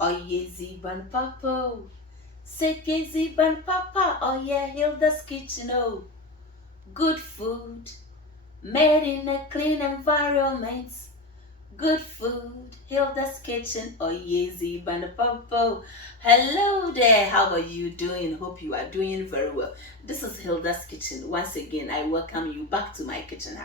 Oye ziban papa. Seke ziban papa. Oh yeah, Hilda's kitchen. Oh, good food made in a clean environment. Good food, Hilda's kitchen. Oye ziban papa. Hello there. How are you doing? Hope you are doing very well. This is Hilda's kitchen. Once again, I welcome you back to my kitchen.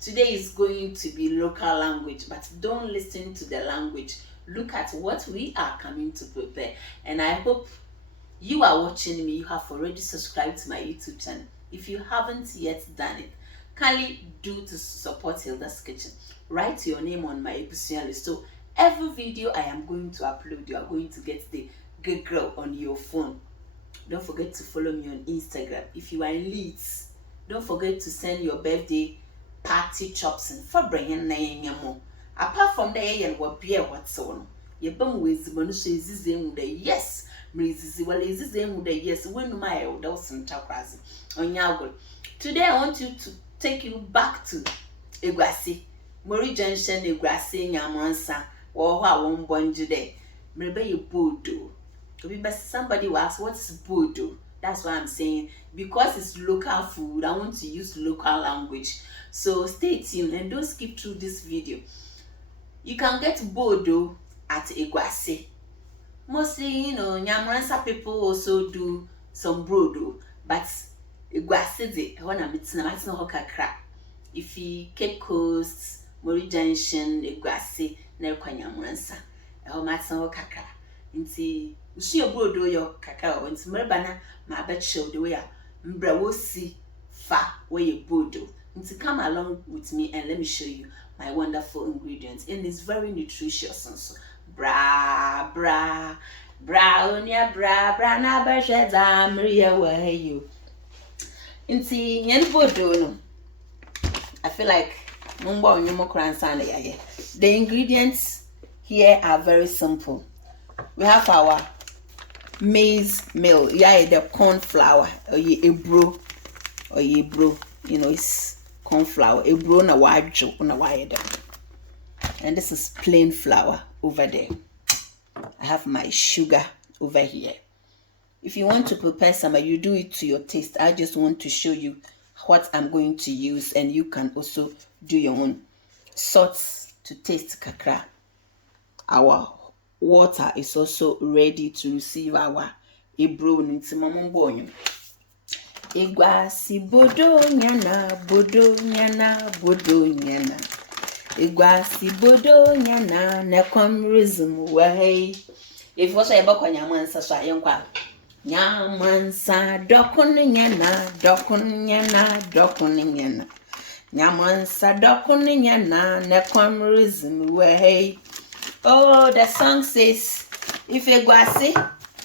Today is going to be local language, but don't listen to the language. Look at what we are coming to prepare. And I hope you are watching me. You have already subscribed to my YouTube channel. If you haven't yet done it, kindly do to support Hilda's Kitchen. Write your name on my episode list. So every video I am going to upload, you are going to get the good girl on your phone. Don't forget to follow me on Instagram. If you are in Leeds, don't forget to send your birthday party chops and for bringing name more. Apart from the and what beer what's on. Your bum with the is the yes. Mrs. Well is the yes when my Dawson Takrazi on Yago. Today I want you to take you back to Eguasi. Mori Junction Eguasi Nyamansa. Or how one born today. Maybe Abodoo. Somebody will ask, what's Abodoo? That's what I'm saying. Because it's local food, I want to use local language. So stay tuned and don't skip through this video. You can get Abodoo at Eguasi. Mostly, Nyamransa people also do some brodo, but Eguasi, when I'm eating, I'm not kakra. If you Cape Coast, Mori Junction, Eguasi, Nerkwa Nyamransa, I'm not kakra. Inti usi brodo yo kakra. Inti merbana ma bet show the way mbra wosi fa where you brodo. Inti come along with me and let me show you my wonderful ingredients. And it's very nutritious also. Bra onya bra na basheza mriya where you. Inti yen brodo no. I feel like the ingredients here are very simple. We have our maize meal, the corn flour, or ebro, it's corn flour, ebro na wajo na wide. And this is plain flour over there. I have my sugar over here. If you want to prepare some, you do it to your taste. I just want to show you what I'm going to use, and you can also do your own. Salt to taste kakra. Our water is also ready to receive our ebro nti mamon Eguasi bodo nyana Eguasi bodo nyana na kwamrism way. If also eba kwa nyamansa so ayenkwa nyamansa dokun nyana nyamansa dokun nyana na kwamrism way. Oh, the song says, if Eguasi,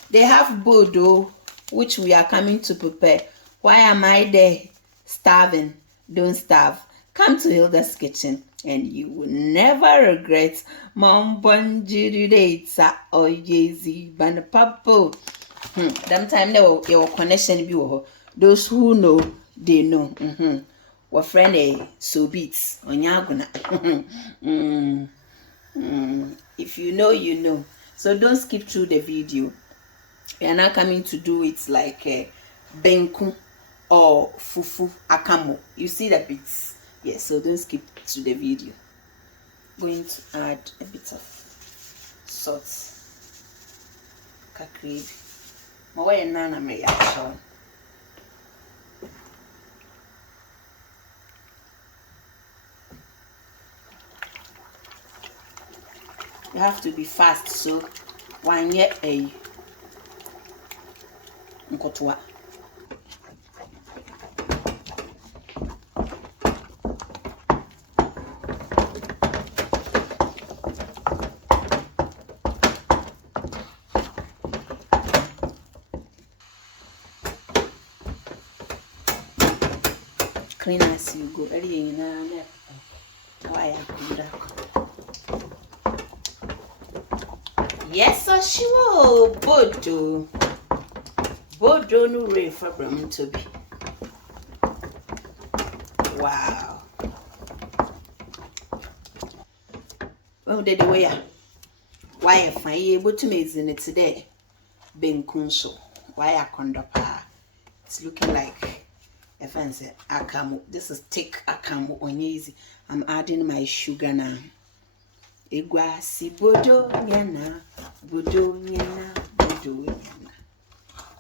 they have Abodoo, which we are coming to prepare. Why am I there starving? Don't starve. Come to Hilda's Kitchen and you will never regret. Mom bonjiridates or Jay-Z Banapapo. Them time there will your connection be. Those who know, they know. What friend so beats on Yaguna. If you know, you know. So don't skip through the video. We are now coming to do it like benku or fufu akamo. You see the bits? Yes, so don't skip to the video. Going to add a bit of salt. Kakrib. Mawa nana me yakshon. You have to be fast, so one year a nkotwa. Clean as you go. Yes, so sure. Abodoo no rain for Bram to be. Wow. Oh, did the way Why fine ye able to make in it today? Ben Kunso. Why a condopa? It's looking like a fancy akamu. This is thick akamu on easy. I'm adding my sugar now. Igwasi bodo nyana, bodo nyana, bodo nyana.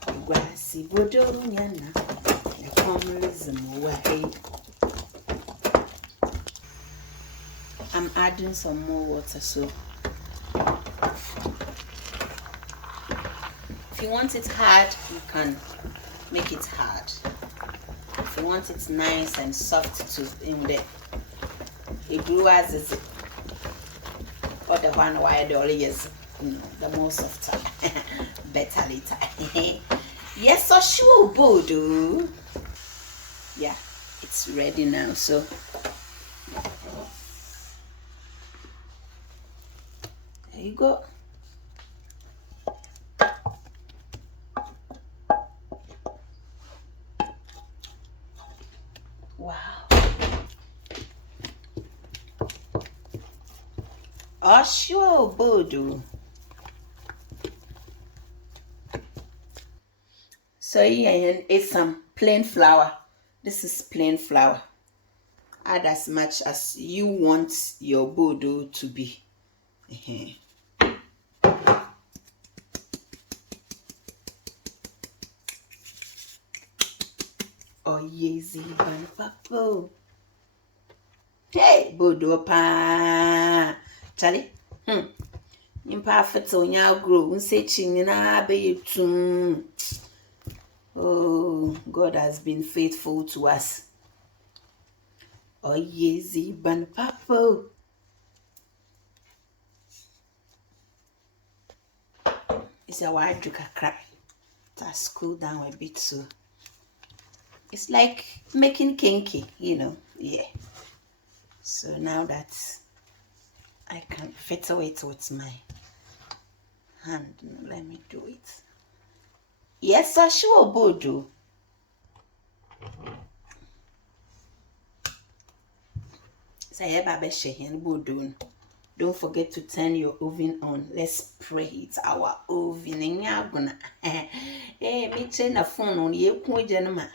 Igwasi bodo nyana, the communism away. I'm adding some more water, so if you want it hard, you can make it hard. If you want it nice and soft to in the brewers is or the one why the only is the more softer better later. Yes, so sure, Abodoo. Yeah, it's ready now. So there you go. Wow. Oh, sure, Abodoo. So yeah, it's some plain flour. This is plain flour. Add as much as you want your Abodoo to be. Oh, yeezy, ban papo. Hey, Abodoo pa. Charlie. Impa fete onya grow. Unse chingina be tum. Oh, God has been faithful to us. Oh, yeezy, ban papo. It's a wide drink a cry. Let's cool down a bit so. It's like making kinky, yeah. So now that I can fiddle it with my hand, let me do it. Yes, I sure Abodoo. Say Abodoo. Don't forget to turn your oven on. Let's pray. It's our oven. Hey, me turn the phone on. You point gentleman.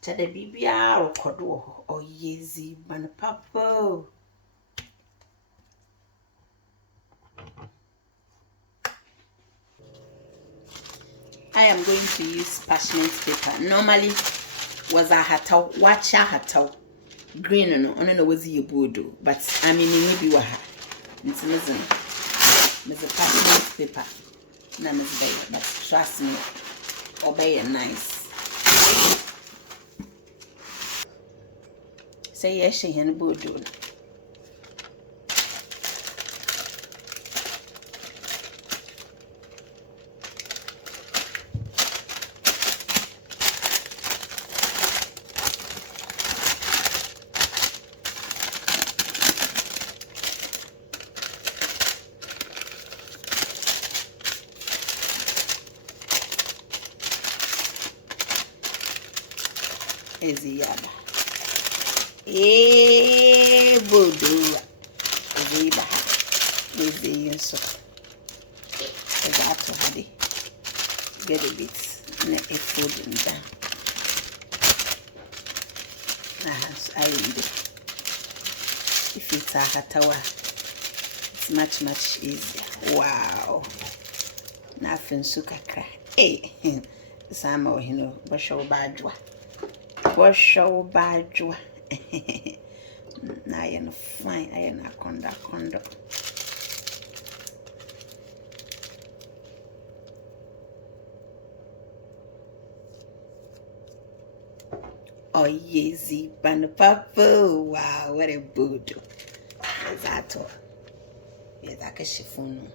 Tell the BBR or Kodo or Yeezy ban papo. I am going to use parchment paper. Normally was a hatau, watch a hatau. Green no, I don't know what's your Abodoo, but I mean maybe waha. It's listen. There's a parchment paper. No, Miss Bay, but trust me, obey it nice. Say yes, she and Abodoo. Eziyaba. Abodoo. Eziba. Eziyenso. Ezato hadi. Get a bit. Na fold down. I read it. If it's a hatawa, it's much easier. Wow. Nothing sukakra. Hey. Sama basho badwa. Basho badwa. I am fine. I am a condo. Oh, yeezy, ban papo. Wow, what a Abodoo. That's all. Yeah, that's a chiffon.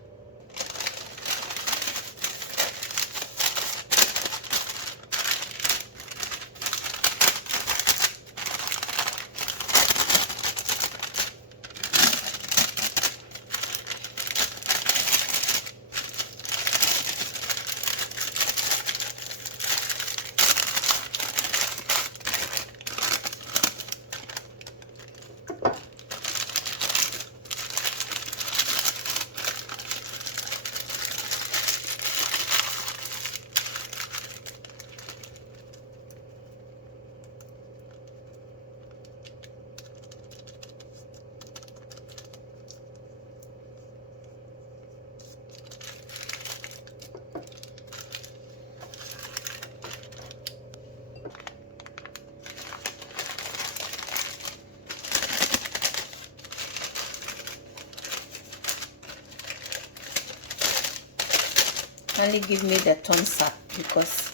Kindly give me the thumbs up because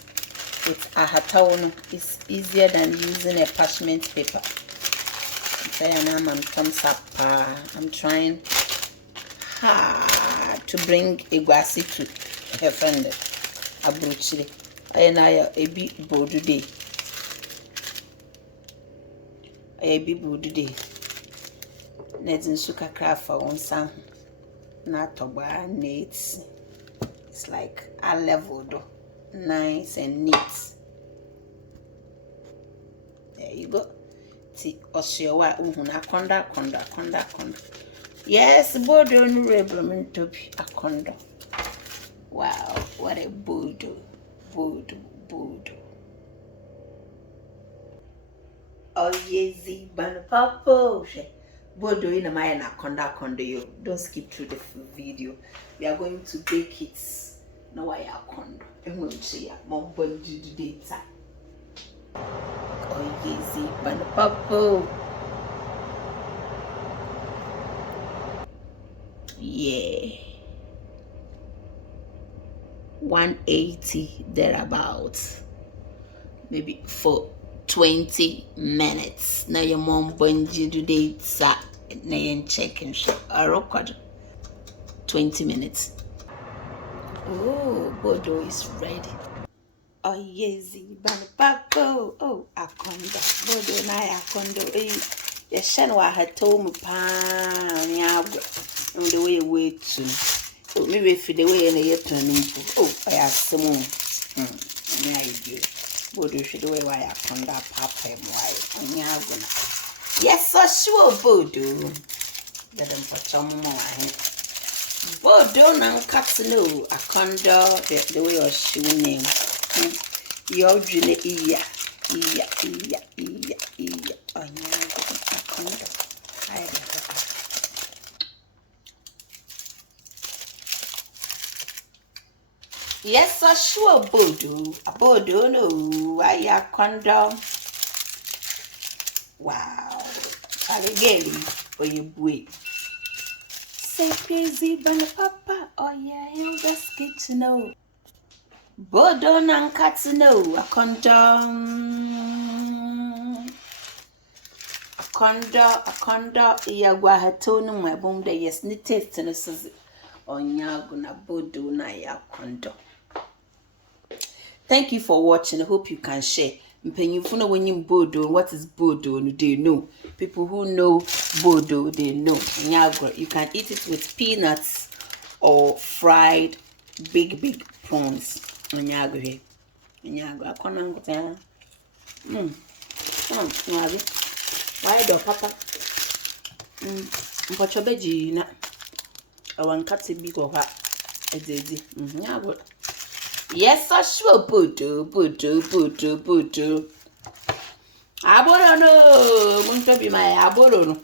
it's ahatawono. It's easier than using a parchment paper. I'm thumbs up. I'm trying hard to bring Igwasi to her friend Abrochire. I a bit Abodoo day. A bit Abodoo day. Nedin suka craft on some not about neat. It's like a level though. Nice and neat. There you go. See, Oshiwa uhuna konda. Yes, Abodoo no rebel to be a condo. Wow, what a Abodoo. Oh yes, ban papa. Abodoo in a mine conda you. Don't skip through the video. We are going to bake it. No, I are condo. And we'll see ya. Mom bonji data. Oh yes, ban papa. Yeah. 180 thereabouts. Maybe for 20 minutes. Now your mom bonji today sa na yen checking shop. A record 20 minutes. Oh, Abodoo is ready. Oh yes, ban papa. Oh, akondo. Abodoo na akondo. Yeshen wa hatomu pan yago. And the way wait to. Oh, maybe if the way and a turning. Oh, I have some more. Yeah, I do. Abodoo should the way why I found that papa and why. Yes, so sure, Abodoo. Let them put some more. Abodoo now cuts no. A condo the way of shoe name. Your dream, iya. Oh, yeah, a condo. Yes, so sure, Abodoo, no, why condo. Wow, allegedly for your boy. Say crazy, ban papa, oh yeah, he'll just get to know. Abodoo nan cat to know, a condo, yagwa hatonu, my boom, the yes, ni taste and a says on yaguna Abodoo na ya condo. Thank you for watching. I hope you can share. Mpenyufuno when you Abodoo, what is Abodoo? They know. People who know Abodoo, they know. You can eat it with peanuts or fried big prawns. Nyago. Why do papa? Mpochobeji na awankati big or what? Nyago. Yes, I sure Abodoo. Abodoo no, won't be my Abodoo.